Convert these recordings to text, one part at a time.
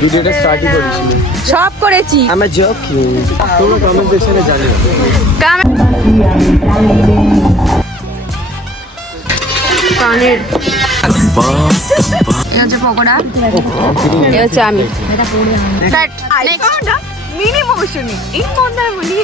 ভিডিওটা স্টার্টই করেছিল। সব করেছি। আমার জোকিং। তোমরা কমেন্ট সেকশনে জানিও। কানের এই হচ্ছে পকোড়া, এই হচ্ছে আমি। মিনি মৌসুমি এই Mandarmani.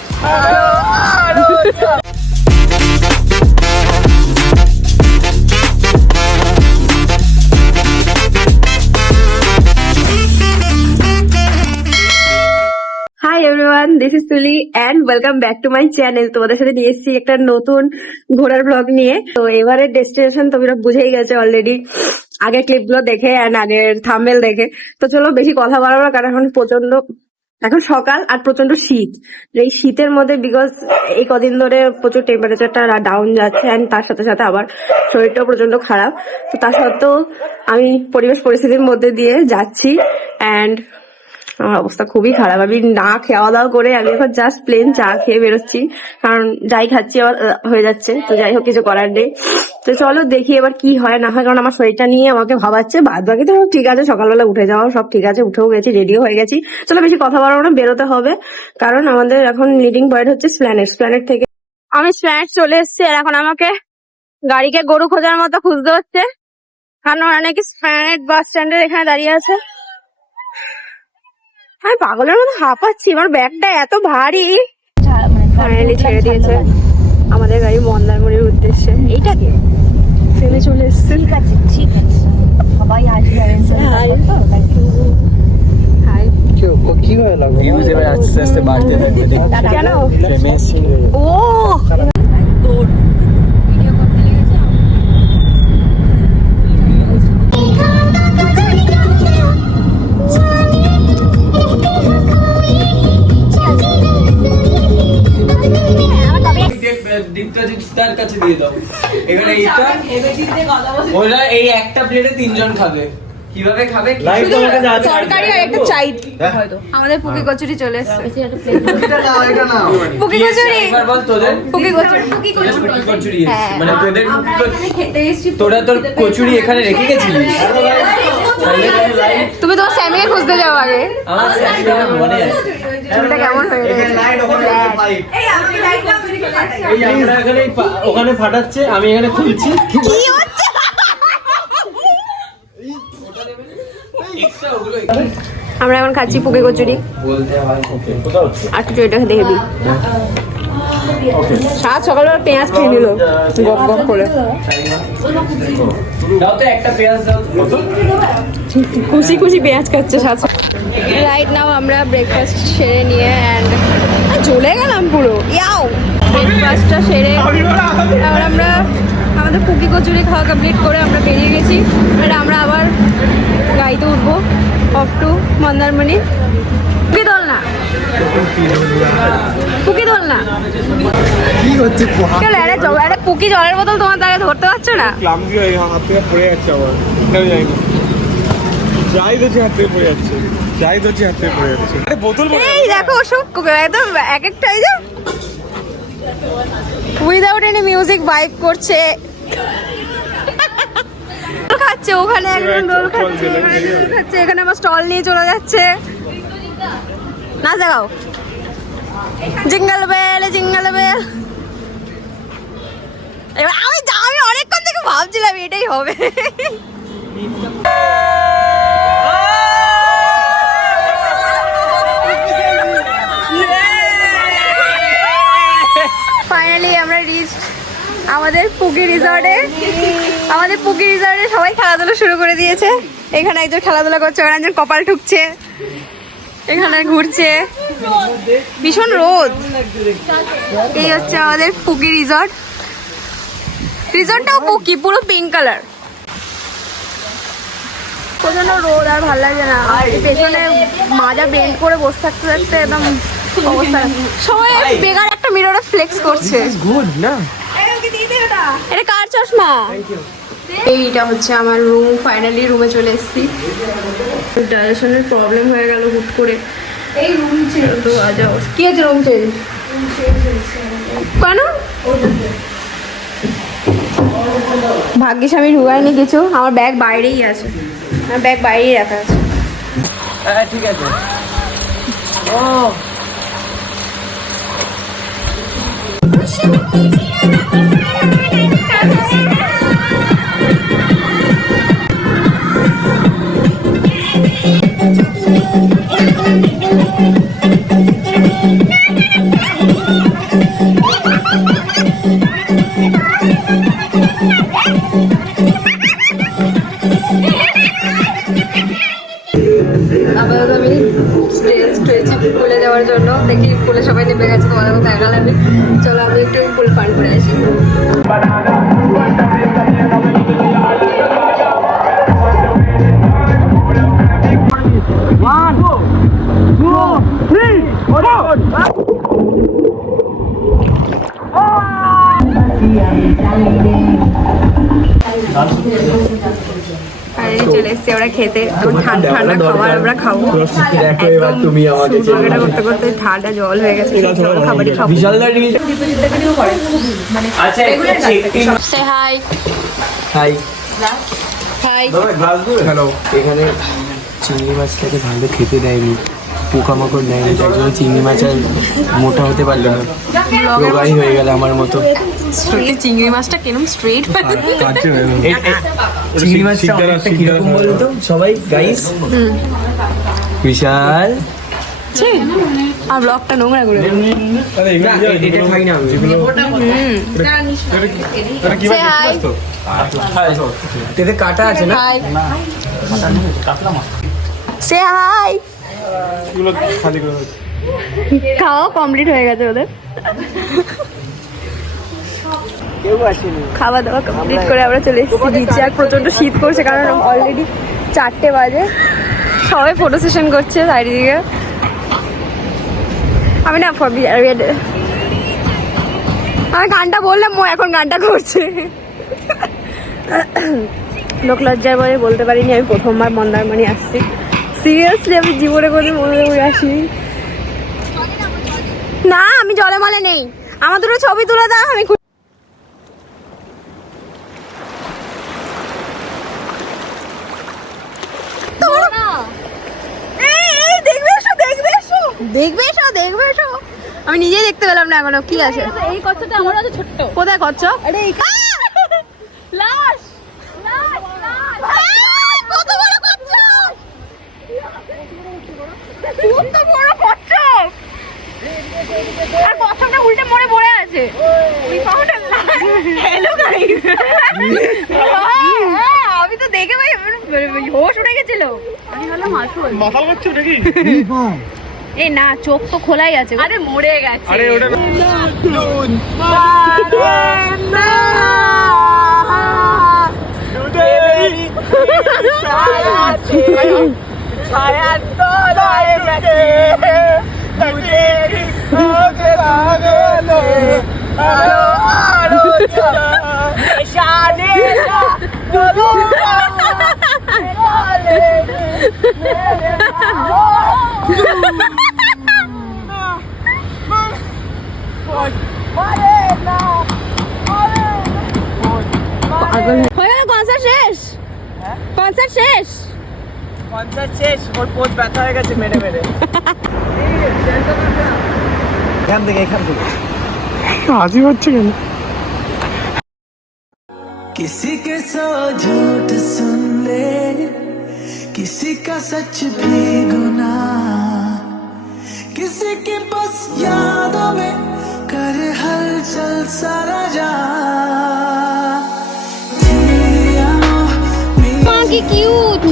Hi everyone, this is Tuli and welcome back to my channel. তোমাদের সাথে নিয়ে এসেছি একটা নতুন ঘোরার ব্লগ নিয়ে। তো এবারের ডেস্টিনেশন তোমরা বুঝেই গেছে অলরেডি আগের ক্লিপগুলো দেখে এন্ড আগের থাম্বনেল দেখে। তো চলো বেশি কথা বলবো না, কারণ এখন সকাল আর প্রচন্ড শীত। এই শীতের মধ্যে বিকজ এই কদিন ধরে প্রচুর টেম্পারেচারটা ডাউন যাচ্ছে এন্ড তার সাথে সাথে আবার শরীরটাও প্রচন্ড খারাপ। তো তা সত্ত্বেও আমি পরিবেশ পরিস্থিতির মধ্যে দিয়ে যাচ্ছি এন্ড আমার অবস্থা খুবই খারাপ। আমি না খাওয়া দাওয়া করে আমি এখন জাস্ট প্লেন চা খেয়ে বেরোচ্ছি, কারণ যাই খাচ্ছি আবার হয়ে যাচ্ছে। তো যাই হোক, কিছু করার নেই। তো চলো দেখি এবার কি হয় না হয়, কারণ আমার শরীরটা নিয়ে আমাকে ভাবাচ্ছে। বাদ বাকি তো ঠিক আছে, সকালবেলা উঠে যাওয়া সব ঠিক আছে, উঠেও গেছি, রেডিও হয়ে গেছি। চলো বেশি কথা বলবো না, বেরোতে হবে, কারণ আমাদের এখন মিটিং পয়েন্ট হচ্ছে স্প্ল্যানেট থেকে। আমি স্প্ল্যানেট চলে এসেছি আর এখন আমাকে গাড়িকে গরু খোঁজার মতো খুঁজতে হচ্ছে, কারণ ওরা নাকি স্প্ল্যানেট বাস স্ট্যান্ডের এখানে দাঁড়িয়ে আছে। আমি পাগলের মতো হাঁপাচ্ছি, আমার ব্যাগটা এত ভারী। ফাইনালি ছেড়ে দিয়েছে আমাদের গাড়ি মন্দারমণির উদ্দেশ্যে। এইটাকে ট্রেনে চলে এসছে। ঠিক আছে ঠিক আছে, সবাই আসবে। হাই, কি হয়ে লাগলো? ভিউজ এবার আস্তে আস্তে বাড়তে থাকবে। কেন? ও তার কাছে দিয়ে দাও। এখানে এইটা ওরা এই একটা প্লেটে তিনজন খাবে। কিভাবে খাবে? তরকারি আর একটা চাই হয়তো। আমাদের পুকি কচুরি চলে এসেছে। পুকি কচুরি একবার বল তোদের পুকি কচুরি কচুরি মানে তোদের তোরা তোর কচুরি এখানে রেখে গেছিলিস? তুমি তোমার স্যামিকে খুঁজতে যাও আগে। আমার স্যামিটা মনে আছে। ছবিটা কেমন হয়ে গেছে? এই আমরা এখানে ওখানে ফাটাচ্ছে, আমি এখানে খুলছি। কি হচ্ছে? আমরা এখন খাচ্ছি পুকি কচুরি আর কিছু। এটা দেখে দিই, সাত সকালবেলা পেঁয়াজ খেয়ে নিল গপ গপ করে। খুশি খুশি পেঁয়াজ খাচ্ছে সাত। রাইট নাও আমরা ব্রেকফাস্ট সেরে নিয়ে অ্যান্ড চলে গেলাম পুরো ইয়াও। ব্রেকফাস্টটা সেরে এবার আমরা আমাদের পুকি কচুরি খাওয়া কমপ্লিট করে আমরা বেরিয়ে গেছি। এটা আমরা আবার গাড়িতে উঠবো অফ টু মন্দারমণি। পুকি দোল না, পুকি দোল না কি হচ্ছে? কেন একটা পুকি জলের বোতল তোমার তাকে ধরতে পারছো না? ক্লামজি হয়ে হাত থেকে পড়ে যাচ্ছে আমার। কেন জানি না, যাই তো হাত থেকে পড়ে যাচ্ছে, যাই তো হাত থেকে পড়ে যাচ্ছে। আরে বোতল এই দেখো ওসব একদম এক একটা এই যে উইদাউট এনি মিউজিক বাইক করছে, খাচ্ছে ওখানে একদম দোল খাচ্ছে, এখানে আমার স্টল নিয়ে চলে যাচ্ছে। না দেখাও জিঙ্গল বেল জিঙ্গল বেল। এবার আমি অনেকক্ষণ থেকে ভাবছিলাম এটাই হবে। ফাইনালি আমরা রিচ আমাদের পুকি রিসর্টে। আমাদের পুকি রিসর্টে সবাই খেলাধুলা শুরু করে দিয়েছে। এখানে একজন খেলাধুলা করছে, ওখানে একজন কপাল ঠুকছে, এখানে ঘুরছে, ভীষণ রোদ। এই হচ্ছে আমাদের পুকি রিসর্ট। রিসর্টটাও পুকি, পুরো পিঙ্ক কালার। প্রচন্ড রোদ আর ভালো লাগছে না। পেছনে মাজা বেন্ড করে বসে থাকতে থাকতে একদম অবস্থা। সবাই বেগার একটা মিররে ফ্লেক্স করছে। গুড না? এটা কার চশমা? এইটা হচ্ছে আমার রুম। ফাইনালি রুমে চলে এসেছি। ডাইজেশনের প্রবলেম হয়ে গেল হুট করে, তো আ যাও কি আছে রুম চেঞ্জ কেন ভাগ্যিস আমি ঢুকাইনি কিছু আমার ব্যাগ বাইরেই আছে আমার ব্যাগ বাইরেই রাখা আছে হ্যাঁ ঠিক আছে ও আপাতত আমি স্ট্রেচ পুলে যাওয়ার জন্য দেখি পুলে সবাই নেমে গেছে তোমাদের মতো একা লাগে চলো আমি একটু পুল ফান করে আসি চলে এসছি আমরা খেতে ঠান্ডা ঠান্ডা খাবার আমরা খাবো তুমি আমাকে করতে করতে ঠান্ডা জল হয়ে গেছে খাবারই খাবো বিশাল আচ্ছা সে হাই হাই হাই হ্যালো এখানে চিংড়ি মাছটাকে ভালো খেতে দেয়নি পোকামাকড় দেয়নি তার জন্য চিংড়ি মাছ আর মোটা হতে পারলো না রোগাই হয়ে গেল আমার মতো চিংড়ি মাছটা কেরম স্ট্রেট চিংড়ি মাছটা অনেকটা কিরকম বলতো সবাই গাইস বিশাল আর ব্লগটা নোংরা করে এটা খাই না আমি সে হাই এতে কাটা আছে না হাই সে হাই খালি করে খাওয়া কমপ্লিট হয়ে গেছে ওদের কেউ আসেনি খাওয়া দাওয়া কমপ্লিট করে আমরা চলে এসেছি নিচে আর প্রচণ্ড শীত করছে কারণ অলরেডি 4টে বাজে সবাই ফটো সেশন করছে চারিদিকে আমি না আমি গানটা বললাম ও এখন গানটা করছে লোক লজ্জায় বলে বলতে পারিনি আমি প্রথমবার মন্দারমণি আসছি সিরিয়াসলি আমি জীবনে কোনো মন্দারমণি আসিনি না আমি জলে মলে নেই আমার দুটো ছবি তুলে দাও আমি দেখবে এসো আমি নিজেই দেখতে পেলাম না এখনো কি আছে এই কচ্ছপটা আমার আছে ছোট্ট কোথায় কচ্ছপ আরে এই লাশ কত বড় কচ্ছপ কত বড় কচ্ছপ আর কচ্ছপটা উল্টে মরে পড়ে আছে ওই পাহাড়টা হ্যালো গাইস আমি তো দেখে ভাই হোশ উঠে গেছিল আমি হলাম আসল মাথা করছো নাকি এই না চোখ তো খোলাই আছে আরে মরে গেছে আরে ওটা কনসার্ট শেষ কনসার্ট শেষ কনসার্ট শেষ ওর পোজ ব্যথা হয়ে গেছে মেরে মেরে এখান থেকে হাসি হচ্ছে কেন किसी के सौ झूठ सुन ले किसी का सच भी गुनाह किसी की बस यादों में कर हलचल सारा जहां কি কিউট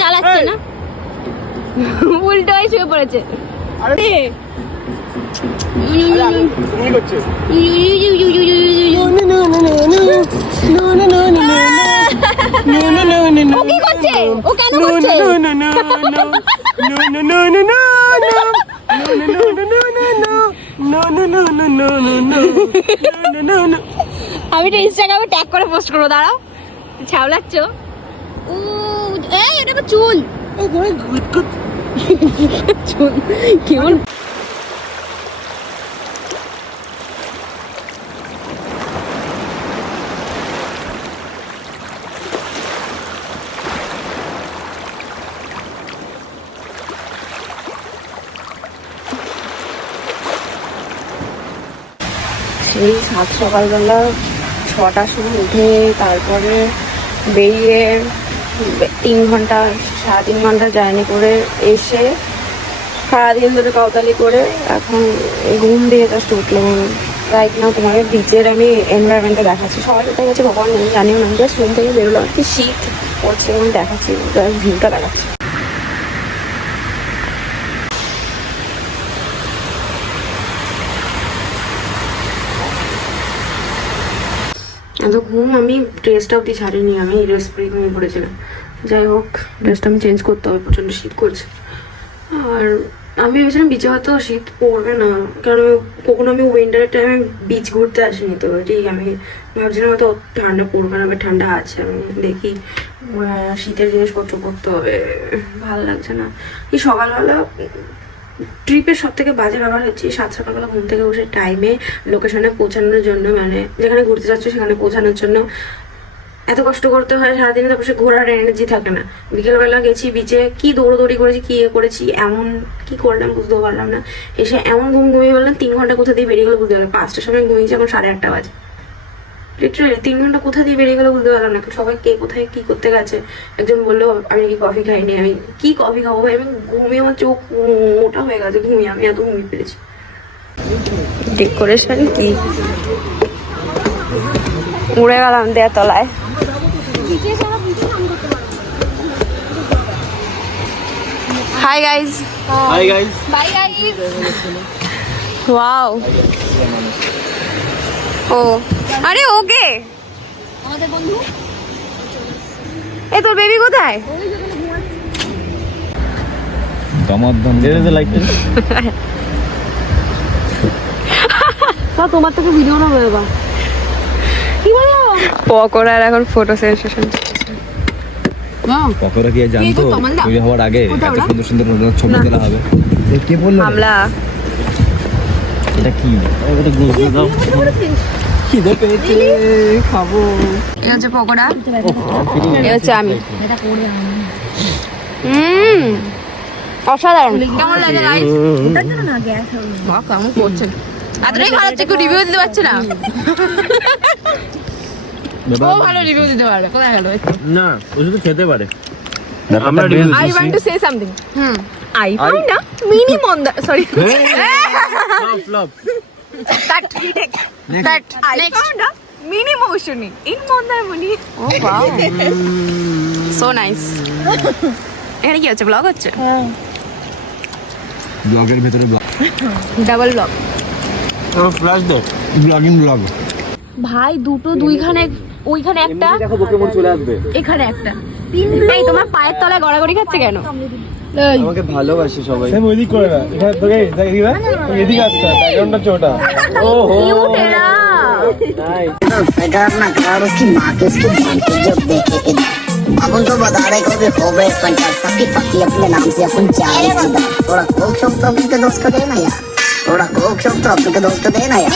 জ্বালাচ্ছে না উল্টো হয়ে শুয়ে পড়েছে ও কি করছে ও কেন করছে আমি তো ইনস্টাগ্রামে ট্যাগ করে পোস্ট করবো, দাঁড়াও। ছাও লাগছো ও, এই এটা তো চুল, চুল কেমন। সেই সাত সকালবেলা 6টার সময় উঠে তারপরে বেরিয়ে 3 ঘন্টা 3.5 ঘন্টা জার্নি করে এসে সারাদিন ধরে কাউতালি করে এখন ঘুম দিয়ে জাস্ট উঠলাম। রাইট নাও তোমাকে বিচের আমি এনভায়রনমেন্টটা দেখাচ্ছি। সবাই কোথায় গেছে ভগবান জানিও না, জাস্ট রুম থেকে বেরোলাম, কি শীত পড়ছে এবং দেখাচ্ছি, ভিউটা দেখাচ্ছি। এত ঘুম, আমি ড্রেসটা অব্দি ছাড়িনি, আমি ড্রেস পরে ঘুমিয়ে পড়েছিলাম। যাই হোক, ড্রেসটা আমি চেঞ্জ করতে হবে, প্রচণ্ড শীত করছে। আর আমি ভেবেছিলাম বিচে হয়তো শীত পড়বে না, কারণ কখনো আমি উইন্টারের টাইমে বিচ ঘুরতে আসিনি, তো ঠিক আমি ভাবছিলাম হয়তো ঠান্ডা পড়বে না, ঠান্ডা আছে। আমি দেখি শীতের জিনিসপত্র পরতে হবে, ভালো লাগছে না। এই সকালবেলা ট্রিপের সব থেকে বাজে ব্যাপার হচ্ছে সাত সকালবেলা ঘুম থেকে বসে টাইমে লোকেশনে পৌঁছানোর জন্য, মানে যেখানে ঘুরতে যাচ্ছ সেখানে পৌঁছানোর জন্য এত কষ্ট করতে হয় সারাদিনে, তারপর সে ঘোরার এনার্জি থাকে না। বিকেলবেলা গেছি বিচে, কি দৌড়োদৌড়ি করেছি, কি করেছি, এমন কি করলাম বুঝতেও পারলাম না। এসে এমন ঘুমিয়ে বললাম, 3 ঘন্টা কোথা দিয়ে বেরিয়ে গেলো বুঝতে পারলাম। 5টার সময় ঘুমিয়েছি, এখন 8:30 বাজে। লিটারালি 3 ঘন্টা কোথা দিয়ে বেরিয়ে গেলো বুঝতে পারলাম না। সবাই কে কোথায় কি করতে গেছে। একজন বললো আমি নাকি কফি খাইনি, আমি কি কফি খাবো ভাই, আমি ঘুমিয়ে আমার চোখ মোটা হয়ে গেছে ঘুমিয়ে, আমি এত ঘুমিয়ে পেরেছি। ডেকোরেশন কি উড়ে গেলাম দেয়া তলায়। Hi guys, hi guys, bye guys. Wow, ও আরে ওকে আমাদের বন্ধু। এ তোর বেবি কোথায়? দমাদম দে দে লাইক তা তোমার থেকে ভিডিও না হবে বা কি বলো। পকোড়ার এখন ফটো সেশন। পকোড়া কি জানতো তৈরি হওয়ার আগে এত সুন্দর সুন্দর ছবি তোলা হবে? কে বললো? আমরা এটা কি? এটা গোস্ত দাও, খিদে পেয়েছে, খাবো। এই হচ্ছে পকোড়া, এই হচ্ছে আমি। অসাধারণ, কেমন লাগে গাইস? বাহ কেমন করছে, এতটাই ভালো হচ্ছে, একটু রিভিউ দিতে পারছে না। ও ভালো রিভিউ দিতে পারে, কোথায় গেল? না, ও শুধু খেতে পারে। I want to say something. I find a mini monda. Sorry. Flop. That I found a mini motion in Mondaramani. Oh wow. So nice. এখানে কি হচ্ছে? ব্লগ হচ্ছে? ব্লগের ভিতরে ব্লগ। Double vlog. ফ্ল্যাশ দে। ব্লগিং ব্লগ। ভাই দুটো, দুইখানে, ওইখানে একটা, দেখো পোকেমন চলে আসবে। এখানে একটা। এই তোমার পায়ের তলায় গড়াগড়ি খাচ্ছে কেন? আমাকে ভালোবাসে সবাই। সেম ওইদিক করে না, এখানে তোকে দেখি না, এদিকে আসছে, ব্যাকগ্রাউন্ডটা ছোটা। ওহো কিউট এরা। ना कर उसकी माँ के उसकी बहन की जब देखे इधर अपन तो बता रहे को भी हो गए पंचायत सबकी पति अपने नाम से अपन चाहे सीधा थोड़ा कोक शौक तो अपने के दोस्त को देना यार, थोड़ा कोक शौक तो अपने के दोस्त को देना यार।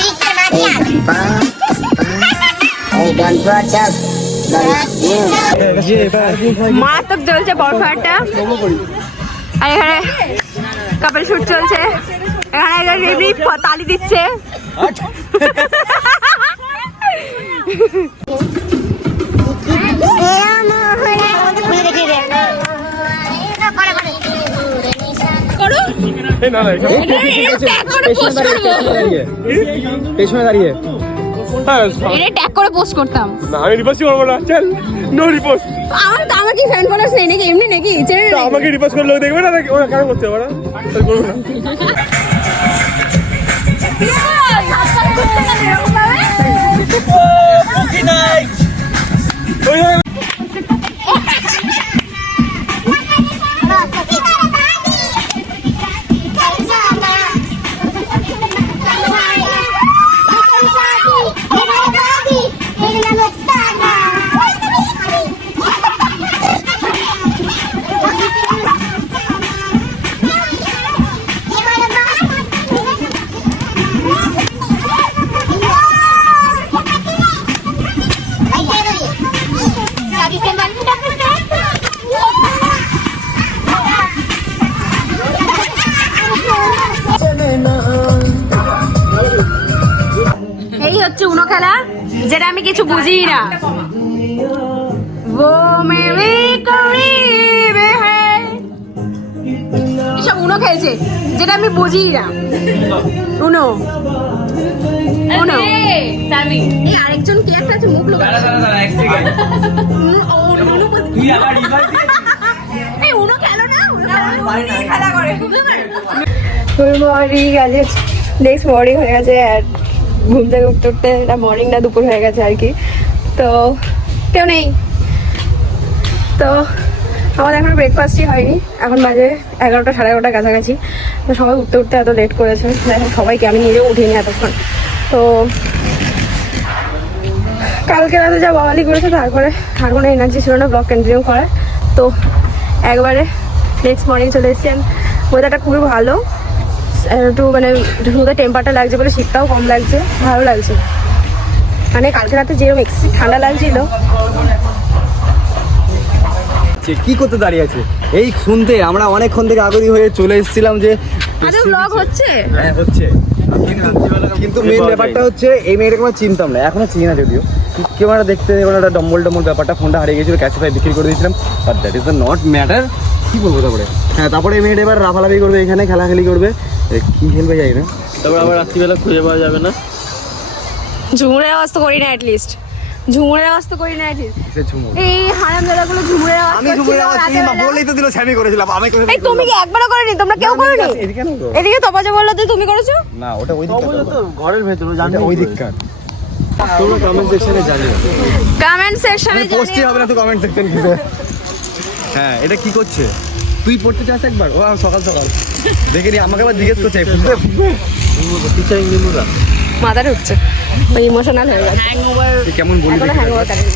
चल মারাত্মক চলছে বরফাটা, আর এখানে কাপল শুট চলছে, এখানে তালি দিচ্ছে। এই না না পেছনে দাঁড়িয়ে এটা ট্যাগ করে পোস্ট করতাম না, আমি রিপোস্ট করবো না, চল নো রিপোস্ট। আমার কি ফ্যান ফলোয়ার্স নেই নাকি? এমনি নাকি চ্যানেল আমাকে রিপোস্ট করলে লোক দেখবে না, ওরা কেন করতে পারে না, করবো না। যেটা আমি কিছু বুঝি না। वो मेरे करीब है। এসব উনো খেয়েছে যেটা আমি বুঝি না। উনো উনো এই আরেকজন কে একটা আছে মুখ লুকাচ্ছে। এই উনো খেলো না, খেলা করে। গুড মর্নিং, আজ নেক্সট মর্নিং হয়ে গেছে আর ঘুম থেকে উঠতে উঠতে এটা মর্নিং না দুপুর হয়ে গেছে আর কি। তো কেউ নেই, তো আমাদের এখনো ব্রেকফাস্টই হয়নি। এখন বাজে 11টা 11:30 কাছাকাছি। তো সবাই উঠতে উঠতে এত লেট করেছে, সবাইকে আমি নিজেও উঠিনি এতক্ষণ। তো কালকে রাতে যা বাওয়ালি করেছে তারপরে আর কোনো এনার্জি ছিল না ব্লগ কন্টিনিউ করার। তো একবারে নেক্সট মর্নিং চলে এসেছি। ওয়েদারটা খুবই ভালো, একটু মানে রোদের টেম্পারটা লাগছে বলে শীতটাও কম লাগছে, ভালো লাগছে। মানে কালকে রাতে যেরকম এক্সেসিভ ঠান্ডা লাগছিল। কি করতে দাঁড়িয়ে আছে এই শুনতে আমরা অনেকক্ষণ থেকে আগ্রহী হয়ে চলে এসেছিলাম যে আজকে ব্লগ হচ্ছে। হ্যাঁ হচ্ছে, কিন্তু মেন ব্যাপারটা হচ্ছে এই মেয়েটাকে আমরা চিনতাম না, এখনো চিনি না যদিও। কেউ একটা দেখতে একটা ডম্বল ব্যাপারটা, ফোনটা হারিয়ে গেছিলো, ক্যাশিফাই বিক্রি করে দিয়েছিলাম। But that is the not matter. কি বলবো তারপরে? হ্যাঁ, তারপরে এই মেয়েটা এবার লাফালাফি করবে, এখানে খেলাখেলি করবে, কি খেলবে যাই না। তারপর আবার রাত্রিবেলা খুঁজে পাওয়া যাবে না। ঝুমুরের আওয়াজ তো করি না অ্যাটলিস্ট, ঝুমুরের আওয়াজ তো করি না অ্যাটলিস্ট। কিসের ঝুমুর? এই হারামজাদাগুলো ঝুমুরের আওয়াজ আমি ঝুমুরের আওয়াজ কি মা বলেই তো দিল, ছ্যামি করেছিলাম আমি করে। এই তুমি কি একবারও করনি? তোমরা কেউ করনি? এদিকে না তো, এদিকে তপাজা বললো তো তুমি করেছো না ওটা ওই দিকটা তো ঘরের ভেতরে জানি ওই দিককার। তোমরা কমেন্ট সেকশনে জানিও, কমেন্ট সেকশনে পোস্টই হবে না তো কমেন্ট সেকশন কিসে। হ্যাঁ, এটা কি করছে? তুই পড়তে চাস একবার? ও সকাল সকাল দেখে নি, আমাকে আবার জিজ্ঞেস করছে টিচার নিমুরা মাথা ঢুকছে, ওই ইমোশনাল হয়ে গেছে। হ্যাংওভার কেমন বলি এখনো হ্যাংওভার কাটেনি।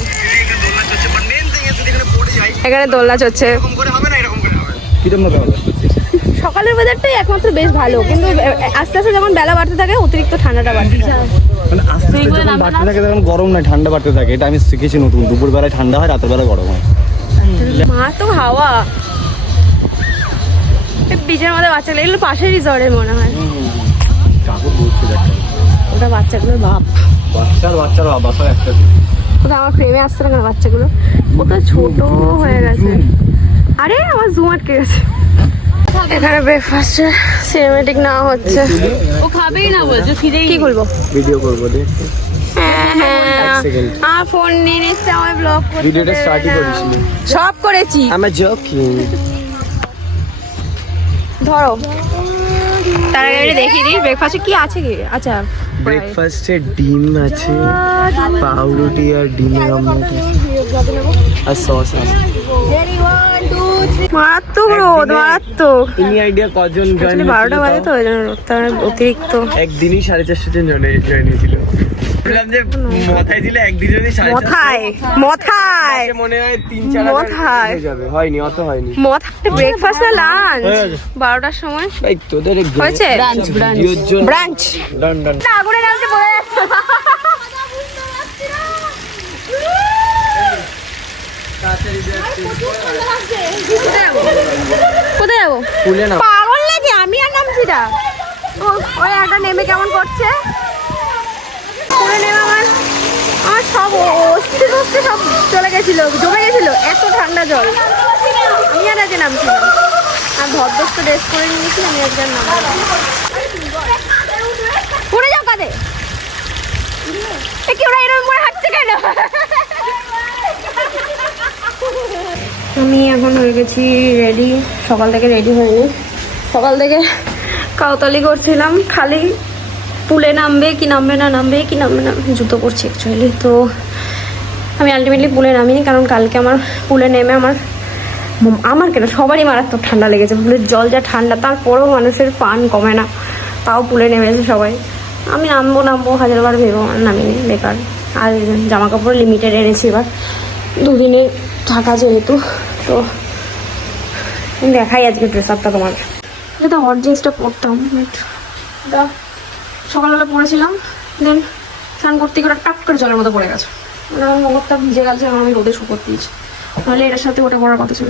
এখানে দোলনা চলছে। কিরকম ভাবে হবে? সকালের ওয়েদারটাই একমাত্র বেশ ভালো, কিন্তু আস্তে আস্তে যখন বেলা বাড়তে থাকে অতিরিক্ত ঠান্ডাটা বাড়তে থাকে। মানে আস্তে আস্তে যখন বাড়তে থাকে তখন গরম নয়, ঠান্ডা বাড়তে থাকে। এটা আমি শিখেছি নতুন। দুপুর বেলায় ঠান্ডা হয়, রাতের বেলায় গরম হয়। মা তো হাওয়া বিচের মধ্যে বাচ্চাগুলো, এগুলো পাশের রিসর্টের মনে হয়। কাকুর বলছে দেখ, ওটা বাচ্চাগুলোর বাপ। বাচ্চার বাসা একটা ওটা আমার ফ্রেমে আসছে না কেন বাচ্চাগুলো? ওটা ছোট হয়ে গেছে। আরে আমার জুম আটকে গেছে। এখানে ব্রেকফাস্টে সিনেমেটিক না হচ্ছে। ও খাবেই না বলছে, ফিরেই কি করবো? ভিডিও করবো দেখ। আর ফোন নিয়ে নিচ্ছে, আমার ব্লগ করতে ভিডিওটা স্টার্টই করিসনি। সব করেছি। আমি জোকিং। ধরো তার আগে আমি দেখিয়ে দিই ব্রেকফাস্টে কি আছে কি। আচ্ছা, ব্রেকফাস্টে ডিম আছে, পাউরুটি আর ডিমের অমলেট আর সস আছে। মারাত্মক রোদ, মারাত্মক। এনি আইডিয়া কজন জয়েন? 12টা বাজে তো ওই জন্য রোদটা অতিরিক্ত। একদিনই 450 জন জয়েন হয়েছিল। বললাম যে মাথায় দিলে একদিনই মাথায় মনে হয় 3-4 হয়ে যাবে। হয়নি, অত হয়নি। ব্রেকফাস্ট না লাঞ্চ 12টার সময় এই তোদের হয়েছে। ব্রাঞ্চ লন্ডন আগুনে নামছে পড়ে যাচ্ছে। কোথায় যাবো? পাগল নাকি? আমি আর নামছি না। ওই একটা নেমে কেমন করছে, পুরো নেমে আমার সব অস্থির সব চলে গেছিল, জমে গেছিল, এত ঠান্ডা জল। আমি আর আজকে নামছি না। আর ভদ্রস্ত ড্রেস করে নিয়েছি, আমি আজকে আর নামবো না। পড়ে যাও কাঁধে। কি ওরা এরকম করে হাঁটছে কেন? আমি এখন হয়ে গেছি রেডি। সকাল থেকে রেডি হয়নি, সকাল থেকে কাউতালি করছিলাম, খালি পুলে নামবে কি নামবে না, নামবে কি নামবে না, জুতো পরছি অ্যাকচুয়ালি। তো আমি আলটিমেটলি পুলে নামিনি, কারণ কালকে আমার পুলে নেমে আমার কেন সবারই মারাত্মক ঠান্ডা লেগেছে। পুলের জল যা ঠান্ডা, তারপরেও মানুষের ফান কমে না, তাও পুলে নেমেছে সবাই। আমি নামবো হাজারবার ভেবো, নামিনি, বেকার। আর জামা কাপড় লিমিটেড এনেছি এবার, দুদিনে থাকা যেহেতু। তো দেখাই আজকে ড্রেস আপটা তোমার। এটা হট জিন্সটা পরতাম, এটা সকালবেলা পরেছিলাম, দেন স্নান করতে করে টাপ করে জলের মতো পড়ে গেছে। মানে আমার মুখটা ভিজে গেছে, আমি রোদে শুকোর দিয়েছি, নাহলে এটার সাথে ওটা পরার কথা ছিল।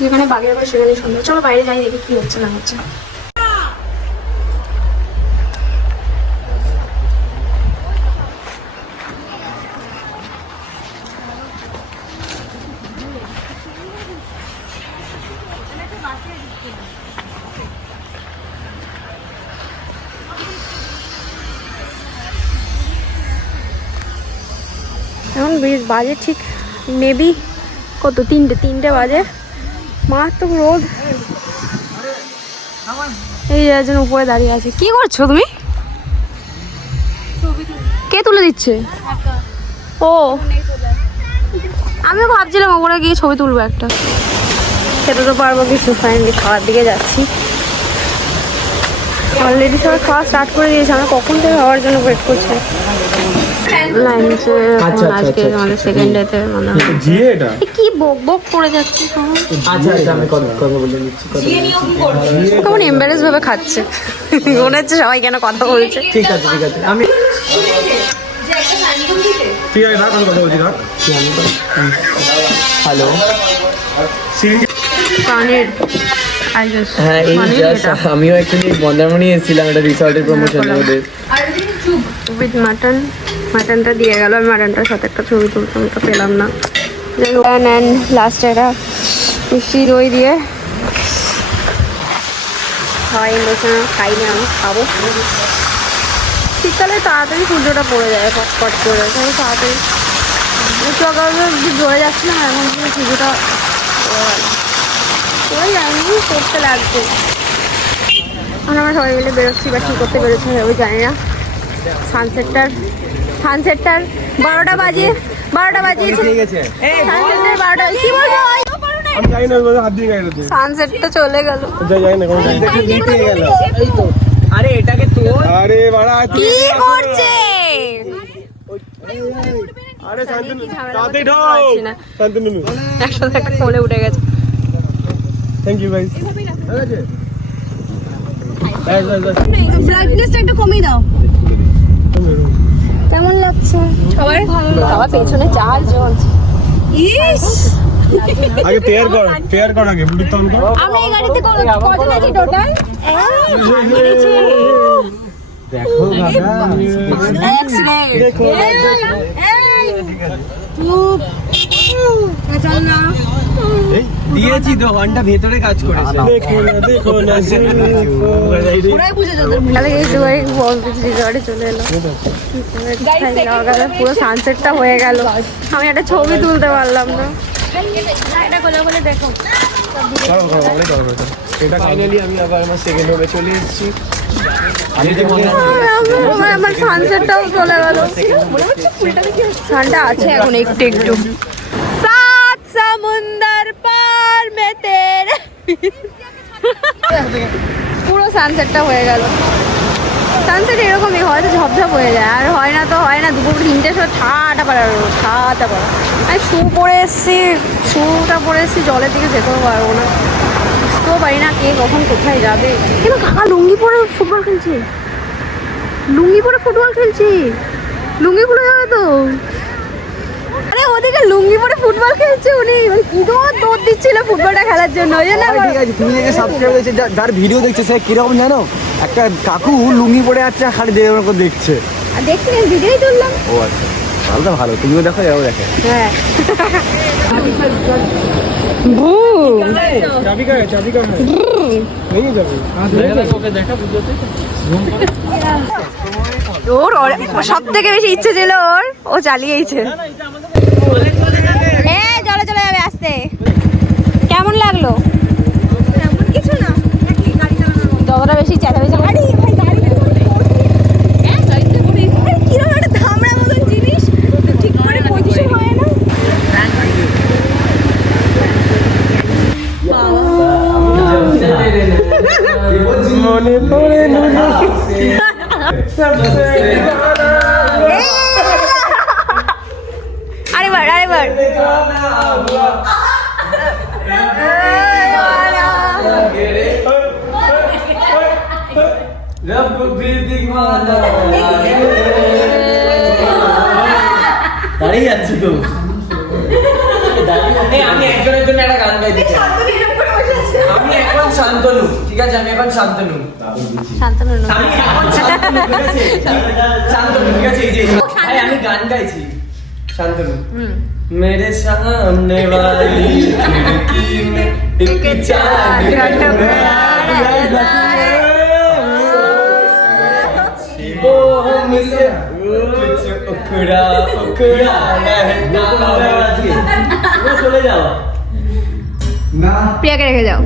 যেখানে বাগের বাড়ি সেখানে সুন্দর। চলো বাইরে যাই, দেখি কি হচ্ছে না হচ্ছে। এখন বেশ বাজে ঠিক মেবি কত 3টে বাজে, মারাত্মক রোদ। এই একজন উপরে দাঁড়িয়ে আছে। কি করছো তুমি? কে তুলে দিচ্ছে? ও আমিও ভাবছিলাম ওপরে গিয়ে ছবি তুলবো একটা। খেতে তো পারবো কিছু, ফাইনালি খাওয়ার দিকে যাচ্ছি। অলরেডি সবাই খাওয়া স্টার্ট করে দিয়েছে, আমরা কখন থেকে খাওয়ার জন্য ওয়েট করছি। আজকে আমাদের সেকেন্ড ডেতে মানে জিয়ে এটা কি বক বক করে যাচ্ছে। আমি কথা বলে নিচ্ছি। কেমন এম্বারেস ভাবে খাচ্ছে, মনে হচ্ছে সবাই কেন কথা বলছে। ঠিক আছে আমি ঠিক আছে রাখ, আমি কথা বলছি রাখ। হ্যালো। পানির হ্যাঁ এই জাস্ট আমিও অ্যাকচুয়ালি মন্দারমণি এসেছিলাম একটা রিসর্টের প্রমোশনে ওদের। উইথ মাটনটা দিয়ে গেল, আমি মাটনটার সাথে একটা ছবি তুলতাম, তো পেলাম না। অ্যান্ড লাস্টে একটা মিষ্টি দই দিয়ে খাওয়াই বলছিলাম, খাইনি, আমি খাবো। শীতকালে তাড়াতাড়ি সূর্যটা পড়ে যায় পট করে, তাহলে তাড়াতাড়ি সকালে জ্বরে যাচ্ছিলাম, এখন কিন্তু সূর্যটা পড়ে যায়নি, করতে লাগছে। এখন আমরা সবাই মিলে বেরোচ্ছি, বা কী করতে বেরোচ্ছি ওই জানি না। সানসেটটার 12টা বাজে, সানসেটের 12টা। কি বলবো আমি জানি না, হাত দিয়ে গাড়ি দিতে সানসেটটা চলে গেল। জানি না, কোনো জানি না। আরে এটাকে তো আরে বাড়া কি করছে? আরে শান্তনু তাতে বুঝতে ঢোক, পারছি না। শান্তনু একসাথে একটা কোলে উঠে গেছে। Thank you guys. ব্রাইটনেসটা একটু কমিয়ে দাও। কেমন লাগছে? সবাই বাবা পেছনে 4 জন। ইস আগে পেয়ার কর আগে ব্লুটুথ অন কর। আমরা এই গাড়িতে কজন আছি টোটাল? দেখো দেখো দিয়েছি তো ঘন্টা ভেতরে কাজ করেছে। দেখো না চলে এলো, পুরো সানসেটটা হয়ে গেল, আমি একটা ছবি তুলতে পারলাম না। দেখো এটা ফাইনালি আমি আবার আমার সেকেন্ড হোমে চলে এসেছি। আমার সানসেটটাও চলে গেল। সানটা আছে এখন একটু একটু। সাত সমুন্দর পার মে তেরে, পুরো সানসেটটা হয়ে গেল। সানসেট এরকমই হয়তো ঝপঝপ হয়ে যায়, আর হয় না তো হয় না। দুপুর 3টের সময় ঠাটা পাড়া আমি শুটা পরে এসেছি, জলের দিকে যেতেও পারবো না, বুঝতেও পারি না কে কখন কোথায় যাবে। কিন্তু কাকা লুঙ্গি পরে ফুটবল খেলছে, লুঙ্গি খুলে যাবে তো। আরে ওদিকে লুঙ্গি পরে ফুটবল খেলছে উনি, কি দৌড় দিচ্ছিল ফুটবলটা খেলার জন্য। ওই জন্য ঠিক আছে, তুমি যে সাবস্ক্রাইব করেছে, যার ভিডিও দেখছে সে কিরকম জানো, একটা কাকু লুঙ্গি পরে আছে, খালি দেওয়ার মতো দেখছে। আর দেখছি ভিডিওই তুললাম। ও আচ্ছা, ভালো তো ভালো, তুমিও দেখো যাও দেখে। হ্যাঁ চাবি কা नहीं যাবে ওর সব থেকে বেশি ইচ্ছে ছিল ওর, ও চালিয়েছে। চলে যাবে আসতে। কেমন লাগলো? তেমন কিছু না, যতটা বেশি চেঁচামেচি কিরকম একটা ধামড়া মতন জিনিস, ঠিক করে পজিশন হয় না। মনে পড়ে আরেবার দাঁড়িয়ে যাচ্ছি তো। আমি একজনের জন্য একটা গান গাই দিচ্ছি। আমি এখন শান্তনু, ঠিক আছে? আমি এখন শান্তনু, ঠিক আছে? এই যে ভাই আমি গান গাইছি শান্তনু। मेरे सामने वाली खिड़की में एक चांद वो हमसे कुछ চলে যাও প্রিয়াকে রেখে যাও।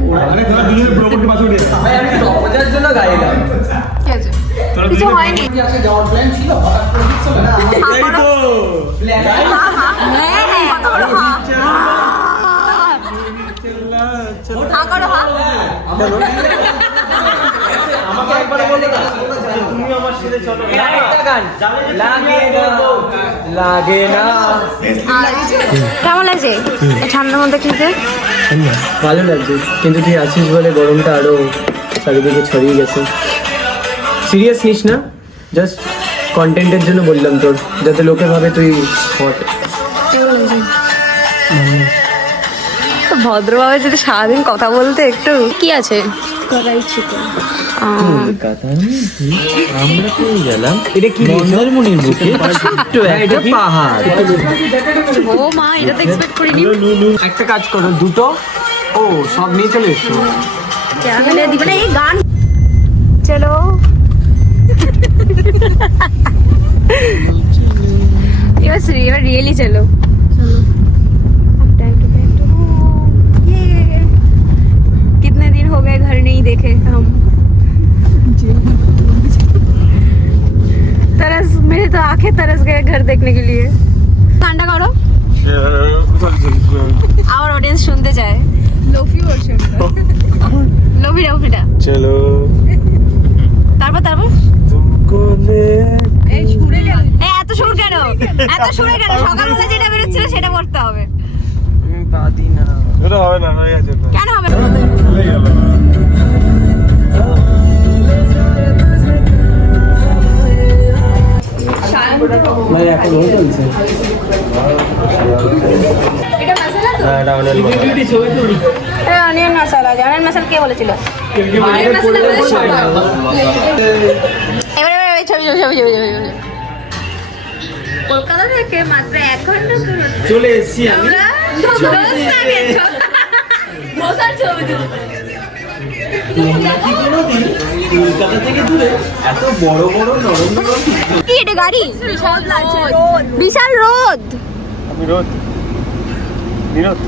ভাই আমি মজার জন্য গাইলাম। কি আছে? কিছু হয়নি। এই তো আমাকে একবার বলে দাও তুমি আমার সাথে চলো। একটা গান লাগে না কেমন লাগছে ঠান্ডার মধ্যে খেতে? ভালো লাগছে, কিন্তু তুই আছিস বলে গরমটা আরো চারিদিকে ছড়িয়ে গেছে। সিরিয়াস নিস না, জাস্ট কন্টেন্টের জন্য বললাম তোর, যাতে লোকে ভাবে তুই হট। ভদ্রভাবে যদি সারাদিন কথা বলতে একটু। কি আছে? কড়াই চিকেন। আমরা পেয়ে গেলাম। এটা কি মন্দারমণির বুকে এটা পাহাড়। ও মা, এটা তো এক্সপেক্ট করিনি। একটা কাজ করো, দুটো ও সব নিয়ে চলে এসছো। ক্যামেরা দিবে না এই গান। চলো এবার रियली चलो। अब time to back to home. ये कितने दिन हो गए घर नहीं देखे हम। तरस, मेरे तो आंखें तरस गए घर देखने के लिए। गाना करो और ऑडियंस सुनते जाए। लोफी वर्जन लोफी लोफিটা চলো তারপর তুমকো লে এই এত সুর কেন? এত সুরে কেন? সকালবেলা যেটা বেরোচ্ছিল সেটা করতে হবে। এটা হবে না, হয়ে গেছে এটা। কেন হবে? চলে গেল। মানে এখন চলছে অনিয়ন মশলা। অনিয়ন মশলা কে বলেছিল? এবারে ছবি ছবি ছবি ছবি ছবি ছবি। কলকাতা থেকে মাত্র 1 ঘন্টা দূরে চলে এসেছি আমি। কলকাতা থেকে দূরে এত বড় বড় নরম নরম কি এটা গাড়ি? বিশাল রোদ। আমি রোদ নিরত।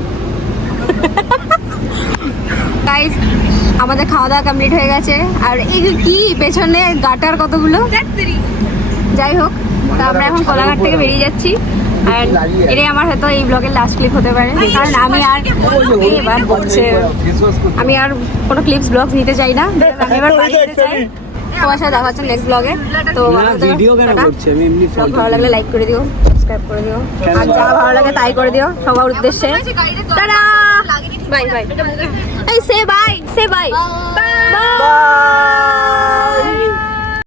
গাইস, আমাদের খাওয়া দাওয়া কমপ্লিট হয়ে গেছে। আর এই কি পেছনে গাটার কতগুলো। যাই হোক, তা আমরা এখন কোলাঘাট থেকে বেরিয়ে যাচ্ছি। আর এটাই আমার হয়তো এই ব্লগের লাস্ট ক্লিপ হতে পারে, কারণ আমি আর এবার বলছে আমি আর কোনো ক্লিপস ব্লগ নিতে চাই না। আমি এবার বাড়ি যেতে চাই। তোমার সাথে দেখা হচ্ছে নেক্সট ব্লগে। তো ভিডিও কেন করছি আমি এমনি ব্লগ ভালো লাগলে লাইক করে দিও, সাবস্ক্রাইব করে দিও, আর যা ভালো লাগে তাই করে দিও সবার উদ্দেশ্যে। Tata, bye bye. এই সে বাই, সে বাই, বাই।